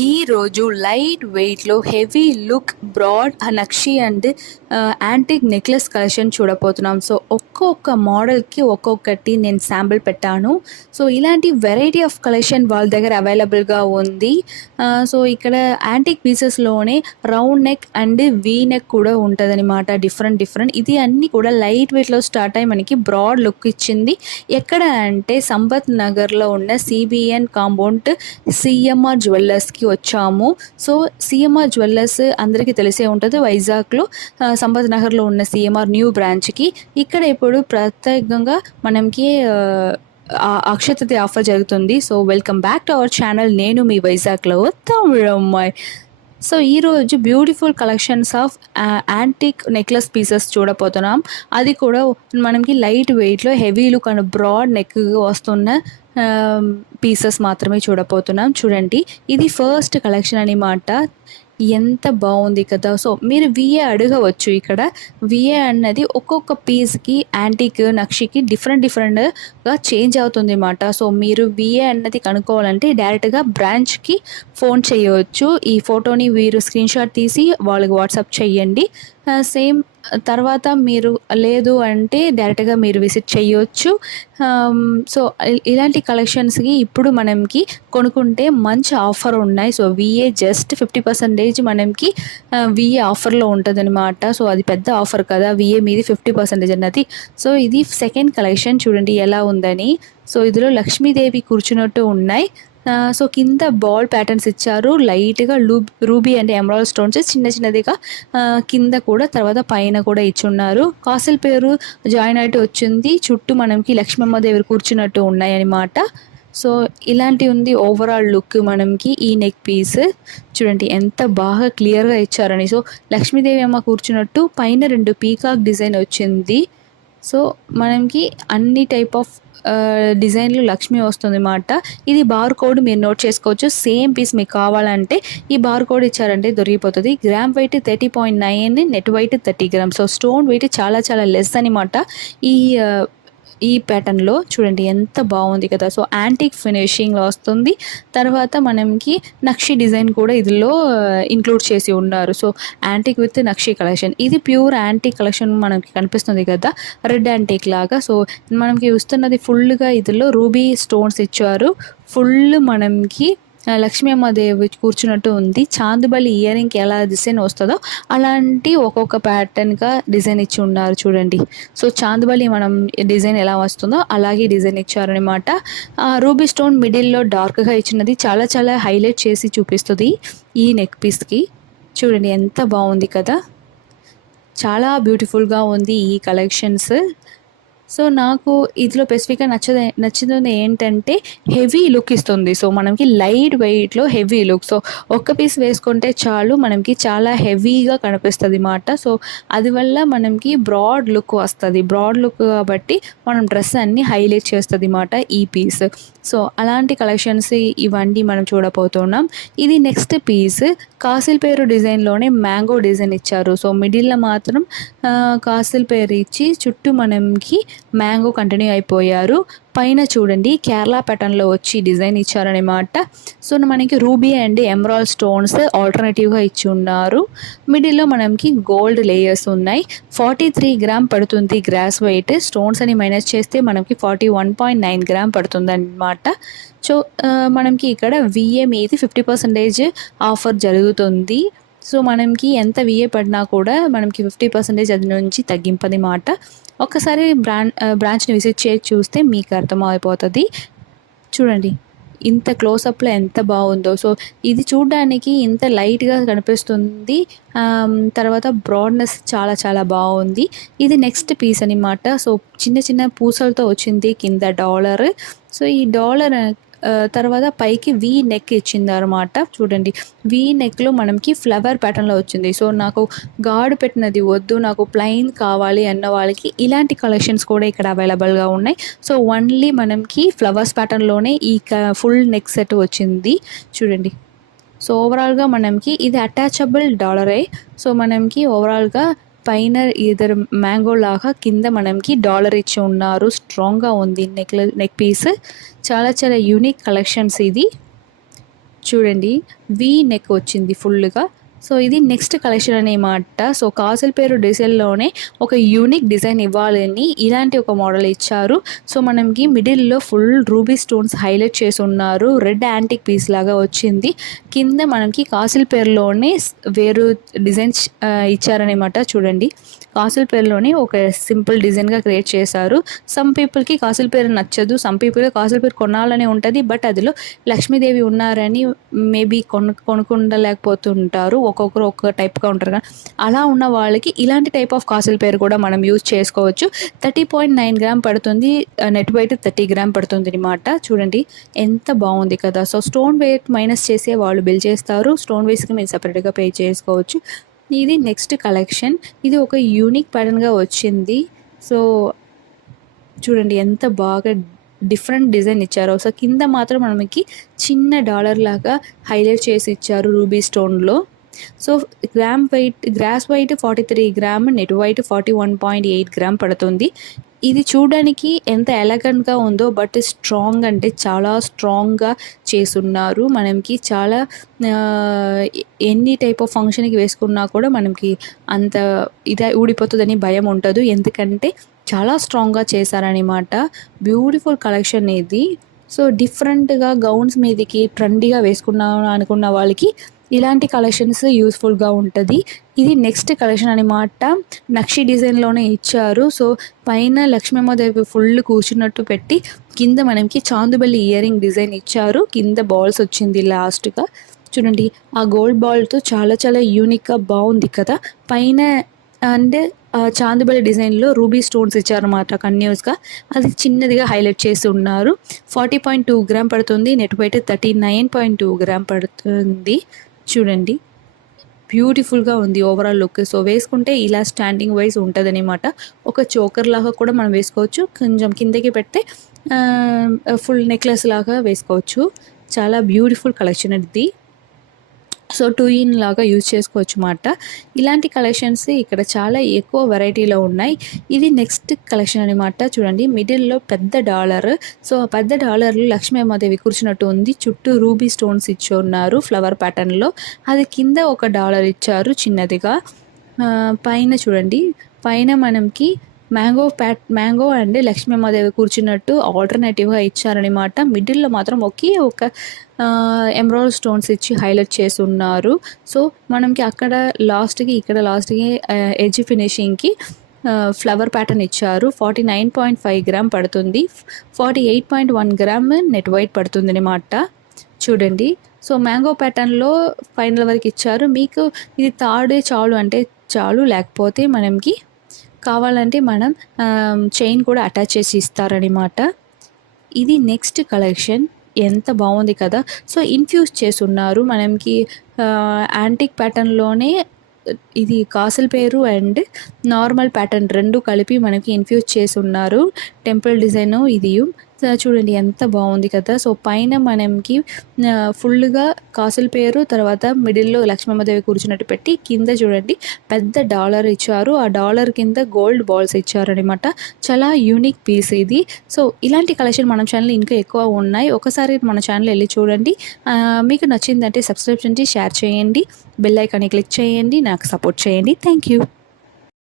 ఈ రోజు లైట్ వెయిట్లో heavy look broad nakshi and antique necklace collection చూడబోతున్నాం. సో ఒక్కొక్క మోడల్కి ఒక్కొక్కటి నేను శాంపిల్ పెట్టాను. సో ఇలాంటి వెరైటీ ఆఫ్ కలెక్షన్ వాళ్ళ దగ్గర అవైలబుల్గా ఉంది. సో ఇక్కడ యాంటిక్ పీసెస్లోనే round neck and V neck కూడా ఉంటుంది అనమాట. డిఫరెంట్ ఇది అన్నీ కూడా లైట్ వెయిట్లో స్టార్ట్ అయ్యి మనకి బ్రాడ్ లుక్ ఇచ్చింది. ఎక్కడ అంటే సంపత్ నగర్లో ఉన్న సిబిఎన్ కాంపౌండ్ సిఎంఆర్ జ్యువెలర్స్కి వచ్చాము. సో సిఎంఆర్ జ్యువెలర్స్ అందరికీ తెలిసే ఉంటుంది. వైజాగ్లో సంపత్ నగర్లో ఉన్న సిఎంఆర్ న్యూ బ్రాంచ్కి ఇక్కడ ఇప్పుడు ప్రత్యేకంగా మనకి అక్షయ ఆఫర్ జరుగుతుంది. So welcome back to our channel. నేను మీ వైజాగ్లో తమిళమ్మాయి. సో ఈరోజు beautiful collections of antique necklace pieces చూడబోతున్నాం. అది కూడా మనకి లైట్ వెయిట్లో heavy look and broad neck వస్తున్న పీసెస్ మాత్రమే చూడబోతున్నాం. చూడండి, ఇది ఫస్ట్ కలెక్షన్ అనమాట. ఎంత బాగుంది కదా. సో మీరు విఏ అడగవచ్చు. ఇక్కడ విఏ అన్నది ఒక్కొక్క పీస్కి యాంటిక్ నక్షికి డిఫరెంట్గా చేంజ్ అవుతుంది అన్నమాట. సో మీరు విఏ అన్నది కనుక్కోవాలంటే డైరెక్ట్గా బ్రాంచ్కి ఫోన్ చేయవచ్చు. ఈ ఫోటోని మీరు స్క్రీన్ షాట్ తీసి వాళ్ళకి వాట్సాప్ చేయండి. సేమ్ తర్వాత మీరు లేదు అంటే డైరెక్ట్గా మీరు విజిట్ చేయవచ్చు. సో ఇలాంటి కలెక్షన్స్కి ఇప్పుడు మనకి కొనుక్కుంటే మంచి ఆఫర్ ఉన్నాయి. సో విఏ జస్ట్ 50% మనకి విఏ ఆఫర్లో ఉంటుంది అనమాట. సో అది పెద్ద ఆఫర్ కదా, విఏ మీది 50% అన్నది. సో ఇది సెకండ్ కలెక్షన్ చూడండి ఎలా ఉందని. సో ఇందులో లక్ష్మీదేవి కూర్చున్నట్టు ఉన్నాయి. సో కింద బాల్ ప్యాటర్న్స్ ఇచ్చారు. లైట్గా రూబీ అండ్ ఎమరాల్డ్ స్టోన్స్ చిన్నదిగా కింద కూడా, తర్వాత పైన కూడా ఇచ్చున్నారు. కాసుల పేరు జాయిన్ అయితే వచ్చింది. చుట్టూ మనకి లక్ష్మమ్మదేవి కూర్చున్నట్టు ఉన్నాయి అన్నమాట. సో ఇలాంటి ఉంది ఓవరాల్ లుక్ మనకి. ఈ నెక్ పీస్ చూడండి ఎంత బాగా క్లియర్గా ఇచ్చారని. సో లక్ష్మీదేవి అమ్మ కూర్చున్నట్టు పైన 2 పీకాక్ డిజైన్ వచ్చింది. సో మనకి అన్ని టైప్ ఆఫ్ డిజైన్లు లక్ష్మి వస్తుంది అన్నమాట. ఇది బార్ కోడ్ మీరు నోట్ చేసుకోవచ్చు. సేమ్ పీస్ మీకు కావాలంటే ఈ బార్ కోడ్ ఇచ్చారంటే దొరికిపోతుంది. Gram weight 30.9, net weight 30 grams. So stone weight చాలా లెస్ అనమాట. ఈ ప్యాటర్న్లో చూడండి ఎంత బాగుంది కదా. సో యాంటిక్ ఫినిషింగ్లో వస్తుంది. తర్వాత మనకి నక్షి డిజైన్ కూడా ఇందులో ఇంక్లూడ్ చేసి ఉన్నారు. So antique with nakshi collection. ఇది ప్యూర్ యాంటిక్ కలెక్షన్ మనకి కనిపిస్తుంది కదా, రెడ్ యాంటిక్ లాగా. సో మనకి చూస్తున్నది ఫుల్గా ఇందులో రూబీ స్టోన్స్ ఇచ్చారు. ఫుల్ మనకి లక్ష్మీ అమ్మదేవి కూర్చున్నట్టు ఉంది. చాందుబలి ఇయర్ రింగ్కి ఎలా డిజైన్ వస్తుందో అలాంటి ఒక్కొక్క ప్యాటర్న్గా డిజైన్ ఇచ్చి ఉన్నారు చూడండి. సో చాందుబలి మనం డిజైన్ ఎలా వస్తుందో అలాగే డిజైన్ ఇచ్చారనమాట. రూబీ స్టోన్ మిడిల్లో డార్క్గా ఇచ్చినది చాలా హైలైట్ చేసి చూపిస్తుంది ఈ నెక్ పీస్కి. చూడండి ఎంత బాగుంది కదా, చాలా బ్యూటిఫుల్గా ఉంది ఈ కలెక్షన్స్. సో నాకు ఇందులో స్పెసిఫిక్గా నచ్చింది ఏంటంటే హెవీ లుక్ ఇస్తుంది. సో మనకి లైట్ వెయిట్లో హెవీ లుక్. సో ఒక్క పీస్ వేసుకుంటే చాలు మనకి చాలా హెవీగా కనిపిస్తుంది అన్నమాట. సో అది వల్ల మనకి బ్రాడ్ లుక్ వస్తుంది. బ్రాడ్ లుక్ కాబట్టి మనం డ్రెస్ అన్ని హైలైట్ చేస్తుంది అన్నమాట ఈ పీస్. సో అలాంటి కలెక్షన్స్ ఇవన్నీ మనం చూడబోతున్నాం. ఇది నెక్స్ట్ పీస్ కాసిల్ పేరు డిజైన్లోనే మ్యాంగో డిజైన్ ఇచ్చారు. సో మిడిల్లో మాత్రం కాసిల్ పేరు ఇచ్చి చుట్టూ మనకి మ్యాంగో కంటిన్యూ అయిపోయారు. పైన చూడండి కేరళ ప్యాటర్న్లో వచ్చి డిజైన్ ఇచ్చారనమాట. సో మనకి రూబీ అండ్ ఎమరాల్డ్ స్టోన్స్ ఆల్టర్నేటివ్గా ఇచ్చి ఉన్నారు. మిడిల్లో మనకి గోల్డ్ లేయర్స్ ఉన్నాయి. 43 grams పడుతుంది గ్రాస్ వెయిట్. స్టోన్స్ అని మైనస్ చేస్తే మనకి 41.9 grams పడుతుంది అనమాట. సో మనకి ఇక్కడ విఏ మీది 50% ఆఫర్ జరుగుతుంది. సో మనకి ఎంత విఏ పడినా కూడా మనకి 50% అది నుంచి తగ్గింపది మాట. ఒక్కసారి బ్రాంచ్ని విజిట్ చేసి చూస్తే మీకు అర్థమైపోతుంది. చూడండి ఇంత క్లోజప్లో ఎంత బాగుందో. సో ఇది చూడడానికి ఇంత లైట్గా కనిపిస్తుంది. తర్వాత బ్రాడ్నెస్ చాలా బాగుంది. ఇది నెక్స్ట్ పీస్ అనమాట. సో చిన్న పూసలతో వచ్చింది కింద డాలర్. సో ఈ డాలర్ తర్వాత పైకి వీ నెక్ ఇచ్చింది అనమాట. చూడండి వీ నెక్లో మనకి ఫ్లవర్ ప్యాటర్న్లో వచ్చింది. సో నాకు గాడ్ పెట్టినది వద్దు, నాకు ప్లెయిన్ కావాలి అన్న వాళ్ళకి ఇలాంటి కలెక్షన్స్ కూడా ఇక్కడ అవైలబుల్గా ఉన్నాయి. సో ఓన్లీ మనకి ఫ్లవర్స్ ప్యాటర్న్లోనే ఈ ఫుల్ నెక్ సెట్ వచ్చింది చూడండి. సో ఓవరాల్గా మనకి ఇది అటాచబుల్ డాలరే. సో మనకి ఓవరాల్గా పైన ఇద్దరు మ్యాంగో లాగా కింద మనకి డాలర్ ఇచ్చి ఉన్నారు. స్ట్రాంగ్గా ఉంది నెక్ పీస్. చాలా యూనిక్ కలెక్షన్స్ ఇది. చూడండి వీ నెక్ వచ్చింది ఫుల్గా. సో ఇది నెక్స్ట్ కలెక్షన్ అనమాట. సో కాజల్ పేరు డిజైన్లోనే ఒక యూనిక్ డిజైన్ ఇవ్వాలని ఇలాంటి ఒక మోడల్ ఇచ్చారు. సో మనకి మిడిల్లో ఫుల్ రూబీ స్టోన్స్ హైలైట్ చేసి ఉన్నారు. రెడ్ యాంటిక్ పీస్ లాగా వచ్చింది. కింద మనకి కాజల్ పేరులోనే వేరు డిజైన్స్ ఇచ్చారనమాట. చూడండి కాజల్ పేరులోనే ఒక సింపుల్ డిజైన్గా క్రియేట్ చేశారు. సమ్ పీపుల్కి కాజల్ పేరు నచ్చదు, సమ్ పీపుల్ కాజల్ పేరు కొనాలని ఉంటుంది. బట్ అందులో లక్ష్మీదేవి ఉన్నారని మేబీ కొనుక్కుండలేకపోతుంటారు. ఒక్కొక్కరు ఒక్కొక్క టైప్గా ఉంటారు కదా, అలా ఉన్న వాళ్ళకి ఇలాంటి టైప్ ఆఫ్ కాసుల పేరు కూడా మనం యూజ్ చేసుకోవచ్చు. 30.9 గ్రామ్ పడుతుంది. నెట్ వెయిట్ 30 గ్రామ్ పడుతుంది అనమాట. చూడండి ఎంత బాగుంది కదా. సో స్టోన్ వెయిట్ మైనస్ చేసే వాళ్ళు బిల్ చేస్తారు, స్టోన్ వేస్కి మీరు సపరేట్గా పే చేసుకోవచ్చు. ఇది నెక్స్ట్ కలెక్షన్. ఇది ఒక యూనిక్ ప్యాటర్న్గా వచ్చింది. సో చూడండి ఎంత బాగా డిఫరెంట్ డిజైన్ ఇచ్చారు. సో కింద మాత్రం మనకి చిన్న డాలర్ లాగా హైలైట్ చేసి ఇచ్చారు రూబీ స్టోన్లో. So gross weight 43 gram, net weight 41.8 gram పడుతుంది. ఇది చూడడానికి ఎంత ఎలగెంట్గా ఉందో, బట్ స్ట్రాంగ్ అంటే చాలా స్ట్రాంగ్గా చేసున్నారు. మనకి చాలా ఎన్ని టైప్ ఆఫ్ ఫంక్షన్కి వేసుకున్నా కూడా మనకి అంత ఇది ఊడిపోతుందని భయం ఉండదు, ఎందుకంటే చాలా స్ట్రాంగ్గా చేశారనమాట. బ్యూటిఫుల్ కలెక్షన్ ఇది. సో డిఫరెంట్గా గౌన్స్ మీదకి ట్రెండీగా వేసుకున్నాం అనుకున్న వాళ్ళకి ఇలాంటి కలెక్షన్స్ యూస్ఫుల్గా ఉంటుంది. ఇది నెక్స్ట్ కలెక్షన్ అనమాట. నక్షి డిజైన్లోనే ఇచ్చారు. సో పైన లక్ష్మీదేవి ఫుల్ కూర్చున్నట్టు పెట్టి కింద మనకి చాందుబల్లి ఇయర్ రింగ్ డిజైన్ ఇచ్చారు. కింద బాల్స్ వచ్చింది లాస్ట్గా. చూడండి ఆ గోల్డ్ బాల్తో చాలా చాలా యూనిక్గా బాగుంది కదా. పైన అండ్ చాందుబల్లి డిజైన్లో రూబీ స్టోన్స్ ఇచ్చారన్నమాట కంటిన్యూస్గా. అది చిన్నదిగా హైలైట్ చేసి ఉన్నారు. 40.2 గ్రామ్ పడుతుంది. నెట్ వెయిట్ 39.2 గ్రామ్ పడుతుంది. చూడండి బ్యూటిఫుల్గా ఉంది ఓవరాల్ లుక్. సో వేసుకుంటే ఇలా స్టాండింగ్ వైజ్ ఉంటుంది అనమాట. ఒక చోకర్ లాగా కూడా మనం వేసుకోవచ్చు, కొంచెం కిందకి పెడితే ఫుల్ నెక్లెస్ లాగా వేసుకోవచ్చు. చాలా బ్యూటిఫుల్ కలెక్షన్ ఇది. సో 2 in లాగా యూజ్ చేసుకోవచ్చు అన్నమాట. ఇలాంటి కలెక్షన్స్ ఇక్కడ చాలా ఎక్కువ వెరైటీలో ఉన్నాయి. ఇది నెక్స్ట్ కలెక్షన్ అనమాట. చూడండి మిడిల్లో పెద్ద డాలర్. సో ఆ పెద్ద డాలర్లు లక్ష్మీదేవి కూర్చున్నట్టు ఉంది. చుట్టూ రూబీ స్టోన్స్ ఇచ్చి ఉన్నారు ఫ్లవర్ ప్యాటర్న్లో. అది కింద ఒక డాలర్ ఇచ్చారు చిన్నదిగా. పైన చూడండి, పైన మనకి మ్యాంగో అండ్ లక్ష్మీదేవి కూర్చున్నట్టు ఆల్టర్నేటివ్గా ఇచ్చారనమాట. మిడిల్లో మాత్రం ఒకే ఒక ఎమరాల్డ్ స్టోన్స్ ఇచ్చి హైలైట్ చేసి ఉన్నారు. సో మనకి అక్కడ లాస్ట్కి ఇక్కడ లాస్ట్కి ఎడ్జ్ ఫినిషింగ్కి ఫ్లవర్ ప్యాటర్న్ ఇచ్చారు. 49.5 గ్రామ్ పడుతుంది. 48.1 గ్రామ్ నెట్ వెయిట్ పడుతుంది అనమాట. చూడండి సో మ్యాంగో ప్యాటర్న్లో ఫైనల్ వరకు ఇచ్చారు. మీకు ఇది తాడే చాలు అంటే చాలు, లేకపోతే మనకి కావాలంటే మనం చైన్ కూడా అటాచ్ చేసి ఇస్తారనమాట. ఇది నెక్స్ట్ కలెక్షన్. ఎంత బాగుంది కదా. సో ఇన్ఫ్యూజ్ చేసి ఉన్నారు మనకి యాంటిక్ ప్యాటర్న్లోనే. ఇది కాసుల పేరు అండ్ నార్మల్ ప్యాటర్న్ రెండు కలిపి మనకి ఇన్ఫ్యూజ్ చేసి ఉన్నారు. టెంపుల్ డిజైన్ ఇది. చూడండి ఎంత బాగుంది కదా. సో పైన మనకి ఫుల్గా కాసుల పేరు, తర్వాత మిడిల్లో లక్ష్మీదేవి కూర్చున్నట్టు పెట్టి కింద చూడండి పెద్ద డాలర్ ఇచ్చారు. ఆ డాలర్ కింద గోల్డ్ బాల్స్ ఇచ్చారనమాట. చాలా యూనిక్ పీస్ ఇది. సో ఇలాంటి కలెక్షన్ మన ఛానల్ ఇంకా ఎక్కువ ఉన్నాయి. ఒకసారి మన ఛానల్ వెళ్ళి చూడండి. మీకు నచ్చిందంటే సబ్స్క్రైబ్ చేయండి, షేర్ చేయండి, బెల్ ఐకాన్ని క్లిక్ చేయండి, నాకు సపోర్ట్ చేయండి. Thank you.